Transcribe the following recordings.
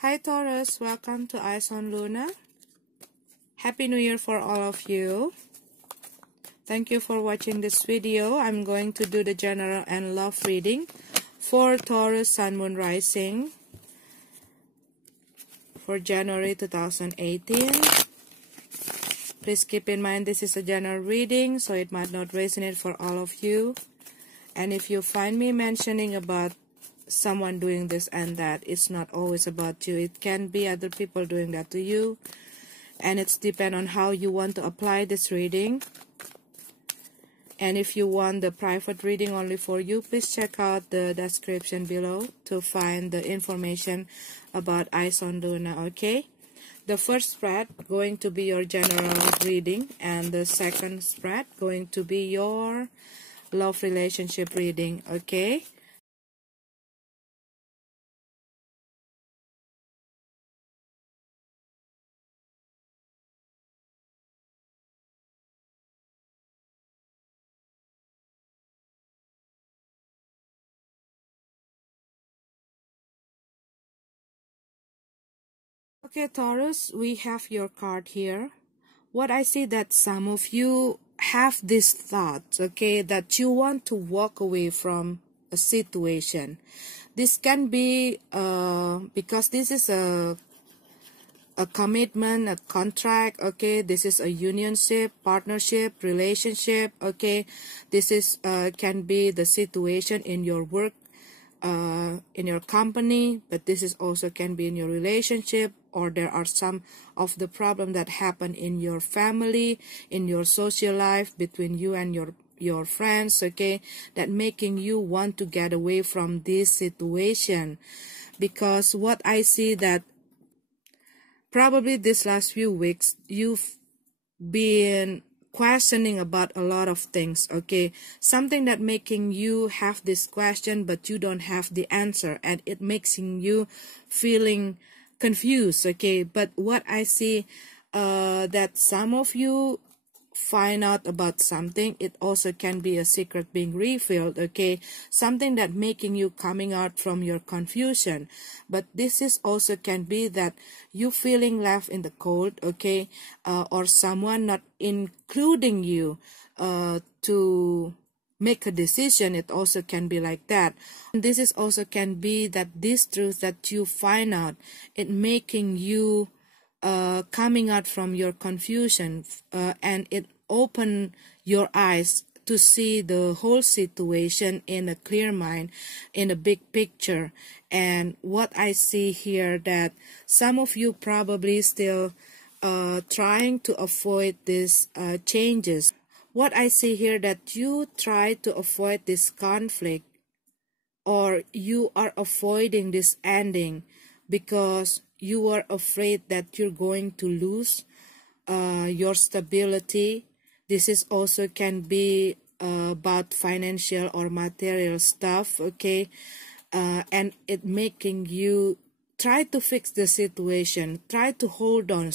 Hi Taurus, welcome to Eyes on Luna. Happy New Year for all of you. Thank you for watching this video. I'm going to do the general and love reading for Taurus Sun Moon Rising for January 2018. Please keep in mind this is a general reading, so it might not resonate for all of you. And if you find me mentioning about someone doing this and that, it's not always about you. It can be other people doing that to you, and it's depend on how you want to apply this reading. And if you want the private reading only for you, please check out the description below to find the information about Eyes on Luna. Okay, the first spread going to be your general reading, and the second spread going to be your love relationship reading. Okay, okay, Taurus, we have your card here. What I see that some of you have this thought, okay, that you want to walk away from a situation. This can be because this is a commitment, a contract, okay, this is a unionship, partnership, relationship, okay, this is can be the situation in your work, in your company, but this is also can be in your relationship, or there are some of the problem that happen in your family, in your social life, between you and your friends, okay, that making you want to get away from this situation. Because what I see that probably this last few weeks you've been questioning about a lot of things, okay, something that making you have this question but you don't have the answer, and it making you feeling confused, okay. But what I see that some of you find out about something, it also can be a secret being revealed, okay, something that making you coming out from your confusion. But this is also can be that you feeling left in the cold, okay, or someone not including you to make a decision. It also can be like that. And this is also can be that this truth that you find out, it making you coming out from your confusion, and it open your eyes to see the whole situation in a clear mind, in a big picture. And what I see here that some of you probably still trying to avoid these changes. What I see here that you try to avoid this conflict, or you are avoiding this ending because you are afraid that you're going to lose your stability. This is also can be about financial or material stuff, okay, and it making you try to fix the situation, try to hold on,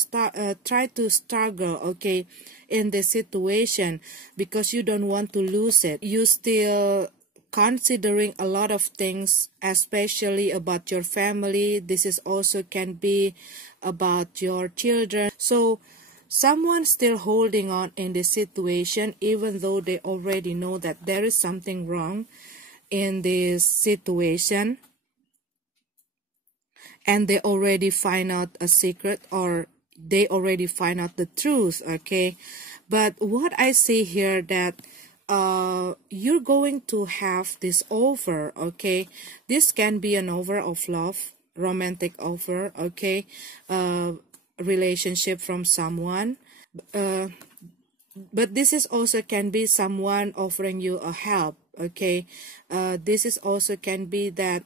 try to struggle, okay, in the situation because you don't want to lose it. You still considering a lot of things, especially about your family. This is also can be about your children. So someone still holding on in this situation, even though they already know that there is something wrong in this situation, and they already find out a secret, or they already find out the truth, okay. But what I see here that you're going to have this offer, okay. This can be an offer of love, romantic offer, okay, relationship from someone, but this is also can be someone offering you a help, okay. This is also can be that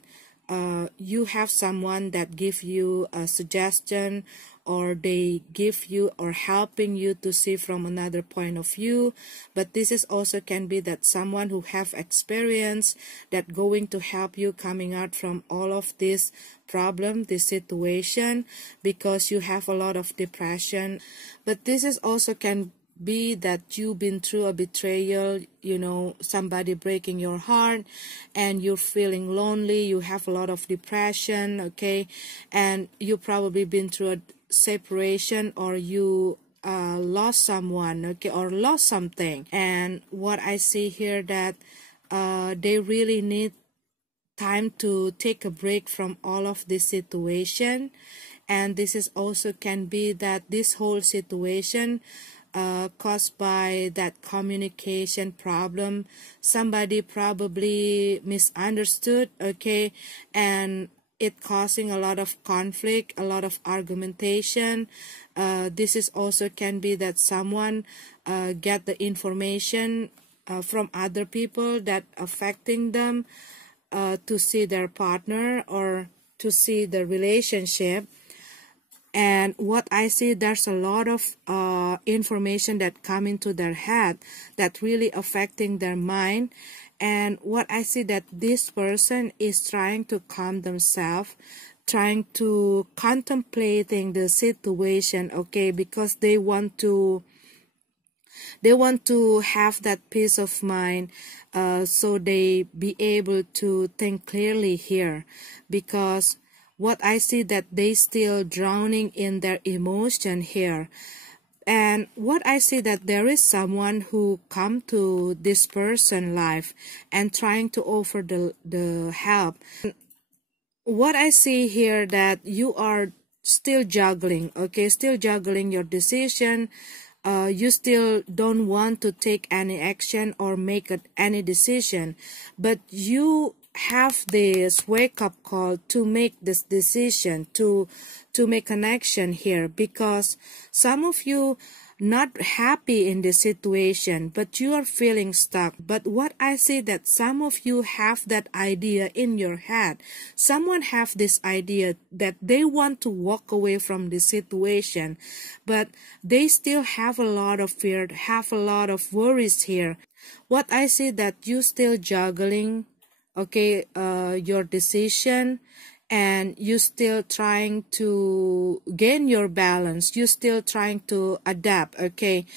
you have someone that give you a suggestion, or they give you or helping you to see from another point of view. But this is also can be that someone who have experience that going to help you coming out from all of this problem, this situation, because you have a lot of depression. But this is also can be that you've been through a betrayal, somebody breaking your heart, and you're feeling lonely, you have a lot of depression, okay, and you probably been through a separation, or you lost someone, okay, or lost something. And what I see here, that they really need time to take a break from all of this situation. And this is also can be that this whole situation caused by that communication problem. Somebody probably misunderstood, okay, and it causing a lot of conflict, a lot of argumentation. This is also can be that someone get the information from other people that affecting them to see their partner or to see the relationship. And what I see, there's a lot of information that come into their head that really affecting their mind. And what I see, that this person is trying to calm themselves, trying to contemplating the situation, okay, because they want to have that peace of mind, so they be able to think clearly here. Because what I see, that they still drowning in their emotion here. And what I see, that there is someone who come to this person life and trying to offer the help. What I see here, that you are still juggling, okay, still juggling your decision. You still don't want to take any action or make any decision, but you have this wake-up call to make this decision, to make an action here, because some of you not happy in this situation, but you are feeling stuck. But what I see, that some of you have that idea in your head. Someone have this idea that they want to walk away from this situation, but they still have a lot of fear, have a lot of worries here. What I see, that you still juggling, okay, your decision, and you still trying to gain your balance, you still trying to adapt, okay,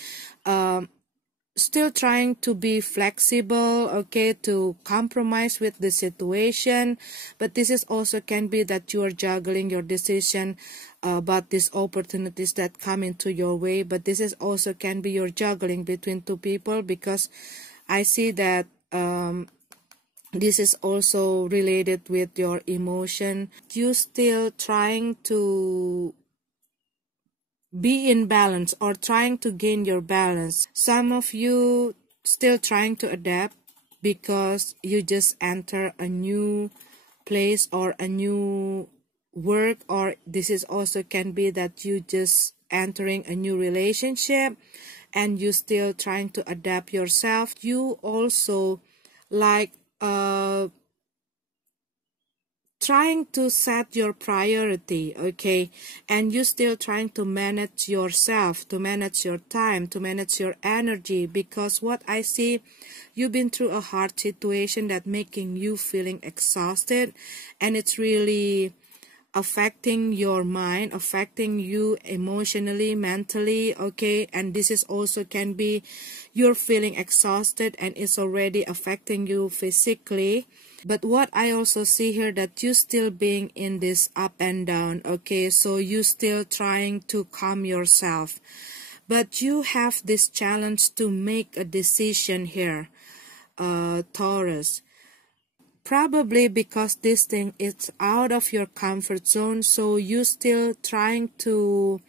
still trying to be flexible, okay, to compromise with the situation. But this is also can be that you are juggling your decision about these opportunities that come into your way. But this is also can be your juggling between two people, because I see that this is also related with your emotion. You still trying to be in balance or trying to gain your balance. Some of you still trying to adapt because you just enter a new place or a new work, or this is also can be that you just entering a new relationship and you still trying to adapt yourself. You also like trying to set your priority, okay, and you still trying to manage yourself, to manage your time, to manage your energy. Because what I see, you've been through a hard situation that making you feeling exhausted, and it's really affecting your mind, affecting you emotionally, mentally, okay. And this is also can be you're feeling exhausted and it's already affecting you physically. But what I also see here, that you still being in this up and down, okay, so you still trying to calm yourself, but you have this challenge to make a decision here, Taurus. Probably because this thing is out of your comfort zone, so you still trying to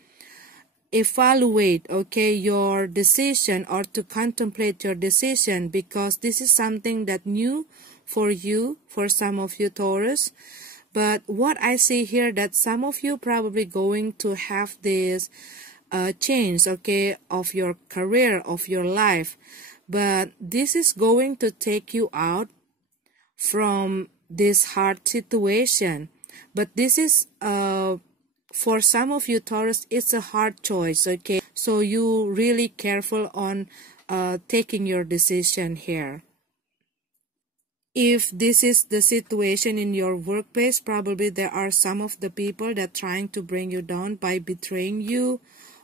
evaluate, okay, your decision, or to contemplate your decision, because this is something that new for you, for some of you Taurus. But what I see here, that some of you probably going to have this change, okay, of your career, of your life, but this is going to take you out from this hard situation. But this is for some of you Taurus, it's a hard choice, okay, so you really careful on taking your decision here. If this is the situation in your workplace, probably there are some of the people that trying to bring you down by betraying you,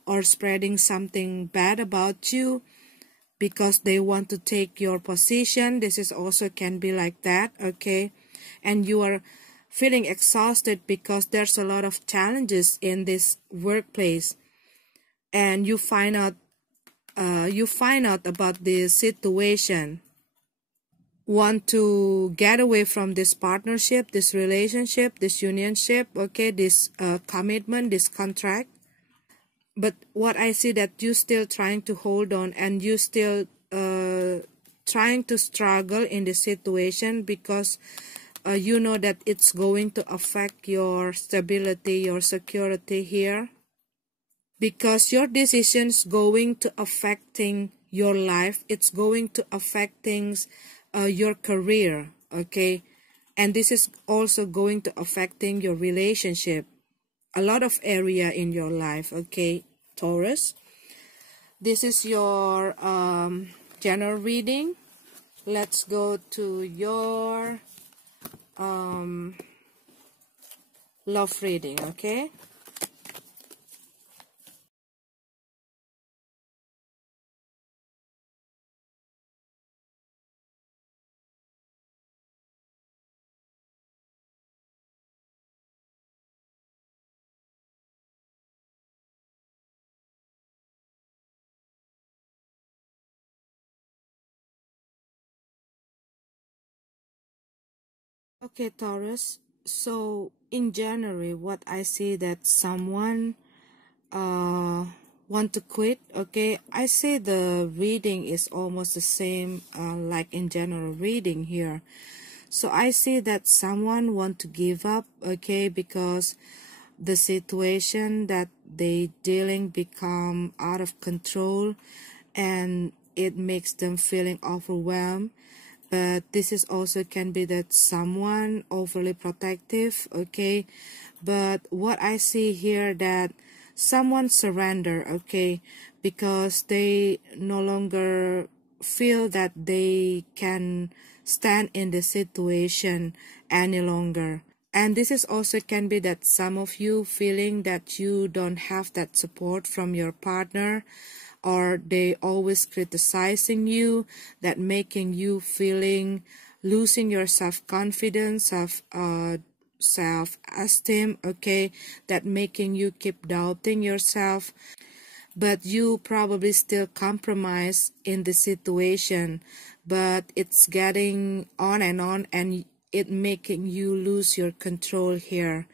or spreading something bad about you because they want to take your position. This is also can be like that, okay? And you are feeling exhausted because there's a lot of challenges in this workplace, and you find out about this situation, want to get away from this partnership, this relationship, this unionship, okay, this commitment, this contract. But what I see that you still trying to hold on, and you still trying to struggle in this situation because you know that it's going to affect your stability, your security here, because your decisions going to affecting your life. It's going to affect things, your career, okay? And this is also going to affecting your relationship, a lot of area in your life, okay, Taurus? This is your general reading. Let's go to your love reading, okay? Okay, Taurus. So in January, what I see that someone want to quit, okay? I say the reading is almost the same like in general reading here. So I see that someone want to give up, okay, because the situation that they dealing become out of control, and it makes them feeling overwhelmed. But this is also can be that someone overly protective, okay? But what I see here that someone surrender, okay, because they no longer feel that they can stand in the situation any longer. And this is also can be that some of you feeling that you don't have that support from your partner, or they always criticizing you, that making you feeling losing your self-confidence, self-esteem, okay, that making you keep doubting yourself. But you probably still compromise in the situation, but it's getting on, and it making you lose your control here.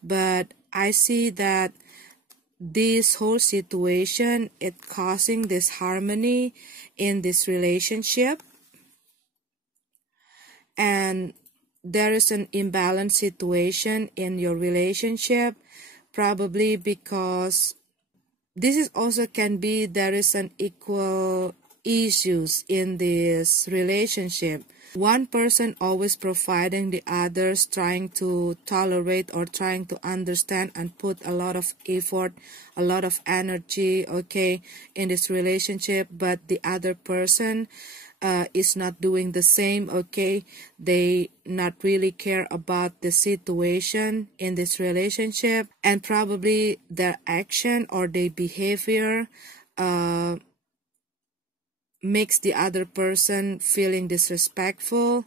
But I see that this whole situation, it causing disharmony in this relationship, and there is an imbalanced situation in your relationship, probably because this is also can be there is an equal issues in this relationship. One person always providing, the others trying to tolerate or trying to understand and put a lot of effort, a lot of energy, okay, in this relationship, but the other person is not doing the same, okay? They not really care about the situation in this relationship, and probably their action or their behavior makes the other person feeling disrespectful.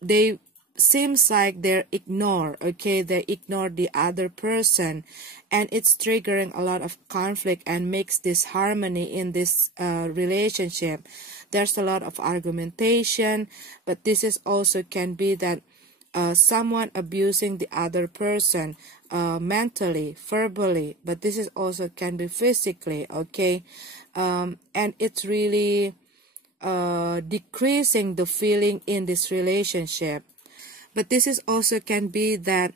They seems like they're ignore, okay? They ignore the other person, and it's triggering a lot of conflict and makes this harmony in this relationship. There's a lot of argumentation, but this is also can be that someone abusing the other person mentally, verbally, but this is also can be physically, okay? And it's really decreasing the feeling in this relationship. But this is also can be that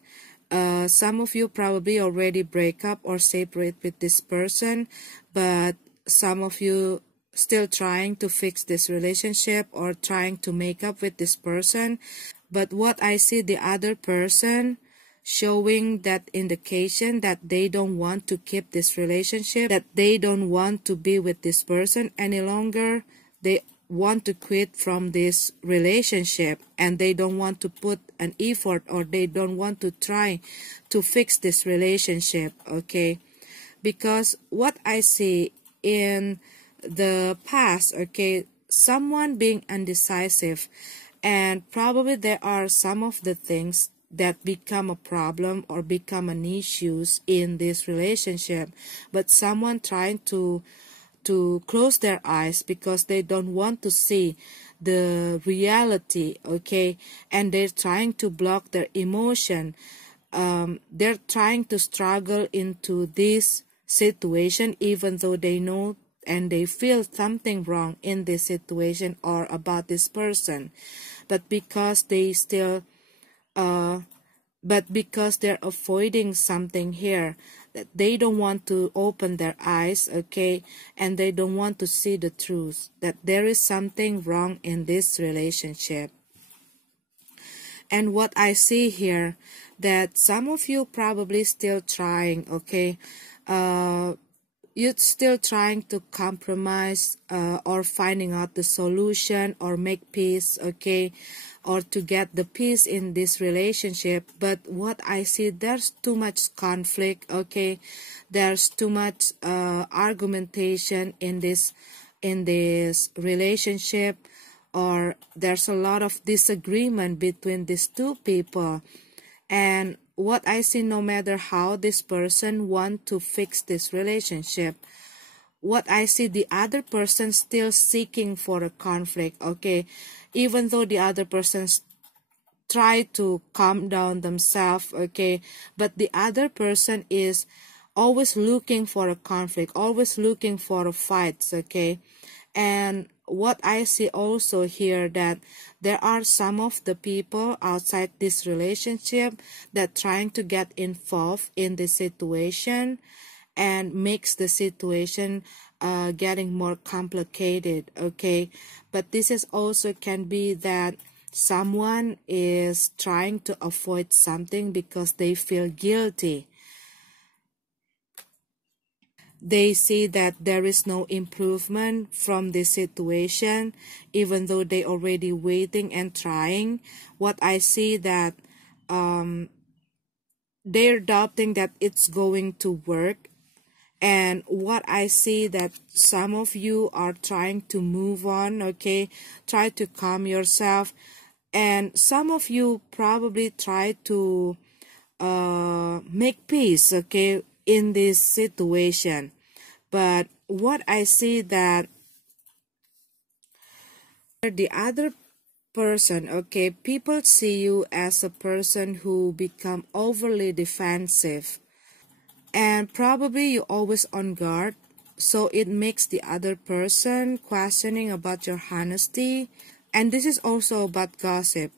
some of you probably already break up or separate with this person, but some of you still trying to fix this relationship or trying to make up with this person. But what I see, the other person showing that indication that they don't want to keep this relationship, that they don't want to be with this person any longer. They want to quit from this relationship, and they don't want to put an effort, or they don't want to try to fix this relationship, okay? because what I see in the past, okay, someone being indecisive, and probably there are some of the things that become a problem or become an issues in this relationship, but someone trying to close their eyes because they don't want to see the reality, okay, and they're trying to block their emotion. They're trying to struggle into this situation even though they know and they feel something wrong in this situation or about this person, but because they still but because they're avoiding something here, that they don't want to open their eyes, okay, and they don't want to see the truth that there is something wrong in this relationship. And what I see here, that some of you probably still trying, okay, you're still trying to compromise or finding out the solution or make peace, okay, or to get the peace in this relationship. But what I see, there's too much conflict, okay, there's too much argumentation in this relationship, or there's a lot of disagreement between these two people. And what I see, no matter how this person want to fix this relationship, what I see, the other person still seeking for a conflict, okay, even though the other person try to calm down themselves, okay, but the other person is always looking for a conflict, always looking for a fights, okay. And what I see also here, that there are some of the people outside this relationship that trying to get involved in the situation and makes the situation getting more complicated, okay. But this is also can be that someone is trying to avoid something because they feel guilty. They see that there is no improvement from this situation, even though they already waiting and trying. What I see, that they're doubting that it's going to work. And what I see, that some of you are trying to move on, okay, try to calm yourself. And some of you probably try to make peace, okay, in this situation. But what I see, that the other person, okay, people see you as a person who become overly defensive, and probably you always on guard, so it makes the other person questioning about your honesty. And this is also about gossip.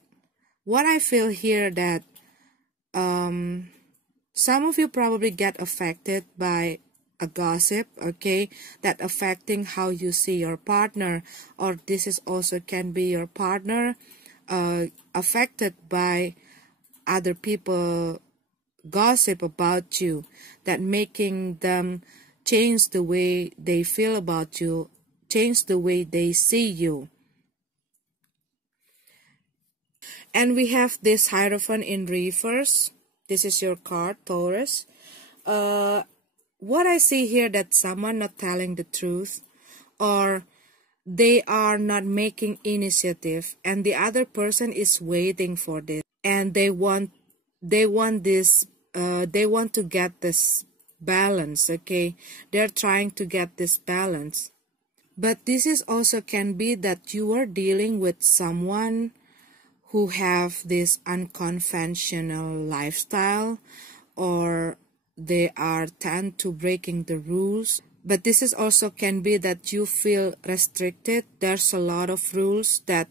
What I feel here, that some of you probably get affected by a gossip, okay, that affecting how you see your partner, or this is also can be your partner affected by other people gossip about you, that making them change the way they feel about you, change the way they see you. And we have this Hierophant in reverse. This is your card, Taurus. What I see here, that someone not telling the truth, or they are not making initiative, and the other person is waiting for this, and they want this, they want to get this balance, okay, they're trying to get this balance. But this is also can be that you are dealing with someone who have this unconventional lifestyle, or they are tend to breaking the rules. But this is also can be that you feel restricted. There's a lot of rules that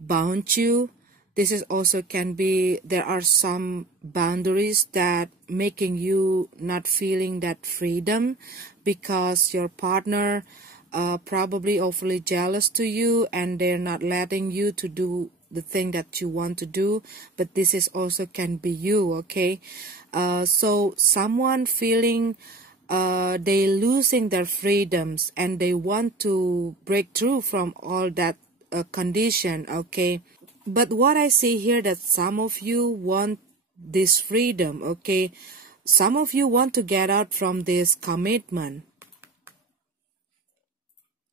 bound you. This is also can be there are some boundaries that making you not feeling that freedom, because your partner probably awfully jealous to you, and they're not letting you to do the thing that you want to do. But this is also can be you, okay. So someone feeling they losing their freedoms, and they want to break through from all that condition, okay. But what I see here, that some of you want this freedom, okay, some of you want to get out from this commitment.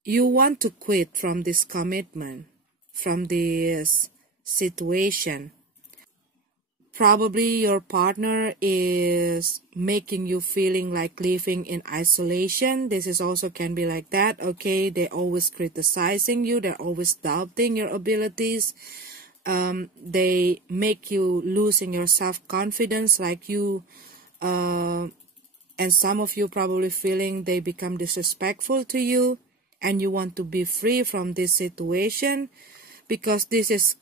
You want to quit from this commitment, from this situation. Probably your partner is making you feeling like living in isolation. This is also can be like that, okay? They're always criticizing you. They're always doubting your abilities. They make you losing your self-confidence, like you, and some of you probably feeling they become disrespectful to you, and you want to be free from this situation because this is,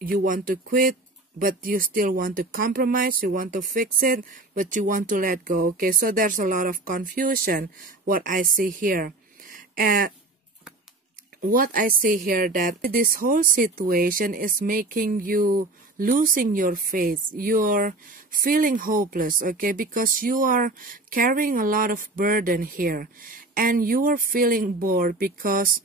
you want to quit, but you still want to compromise, you want to fix it, but you want to let go, okay? So there's a lot of confusion, what I see here. And what I see here, that this whole situation is making you losing your faith. You're feeling hopeless, okay? Because you are carrying a lot of burden here. And you are feeling bored because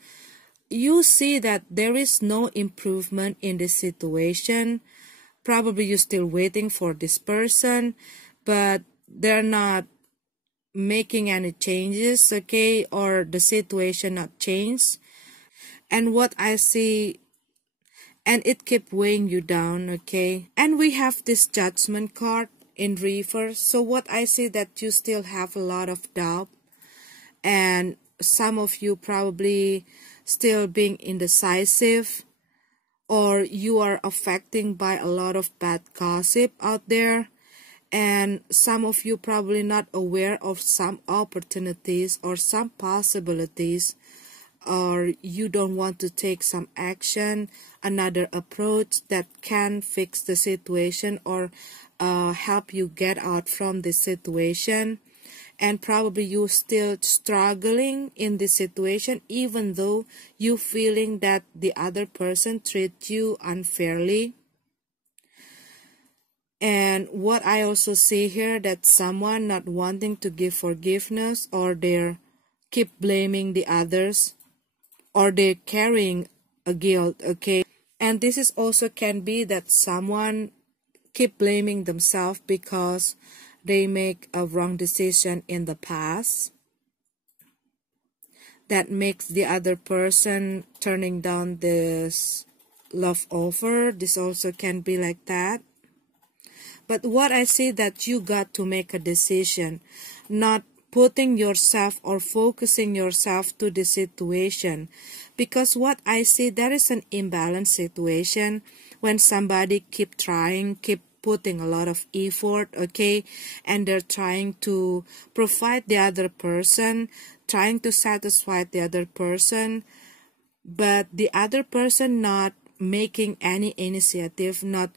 you see that there is no improvement in the situation. Probably you're still waiting for this person, but they're not making any changes, okay? Or the situation not changed. And what I see, and it kept weighing you down, okay? And we have this judgment card in reverse. So what I see, that you still have a lot of doubt. And some of you probably still being indecisive, or you are affected by a lot of bad gossip out there. And some of you probably not aware of some opportunities or some possibilities, or you don't want to take some action, another approach that can fix the situation or help you get out from the situation. And probably you're still struggling in this situation, even though you feeling that the other person treats you unfairly. And what I also see here, that someone not wanting to give forgiveness, or they keep blaming the others, or they're carrying a guilt, okay? And this is also can be that someone keep blaming themselves because they make a wrong decision in the past that makes the other person turning down this love offer. This also can be like that. But what I see, that you got to make a decision, not putting yourself or focusing yourself to the situation. Because what I see, there is an imbalanced situation when somebody keep trying, keep putting a lot of effort, okay, and they're trying to provide the other person, trying to satisfy the other person, but the other person not making any initiative, not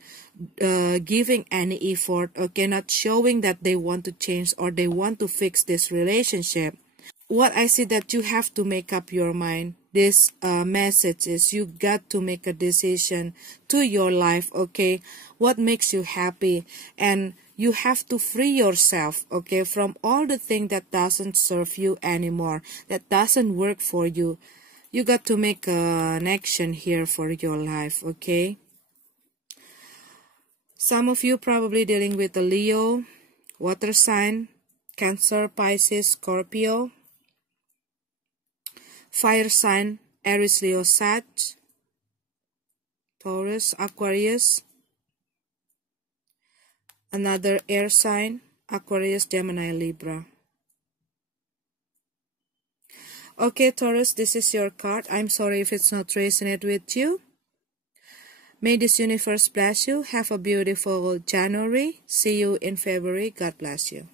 giving any effort, okay, not showing that they want to change or they want to fix this relationship. What I see, that you have to make up your mind. This message is, you got to make a decision to your life, okay? What makes you happy? And you have to free yourself, okay, from all the things that doesn't serve you anymore, that doesn't work for you. You got to make an action here for your life, okay? Some of you probably dealing with a Leo, water sign, Cancer, Pisces, Scorpio, fire sign, Aries, Leo, Sag, Taurus, Aquarius, another air sign, Aquarius, Gemini, Libra. Okay, Taurus, this is your card. I'm sorry if it's not resonating with you. May this universe bless you. Have a beautiful January. See you in February. God bless you.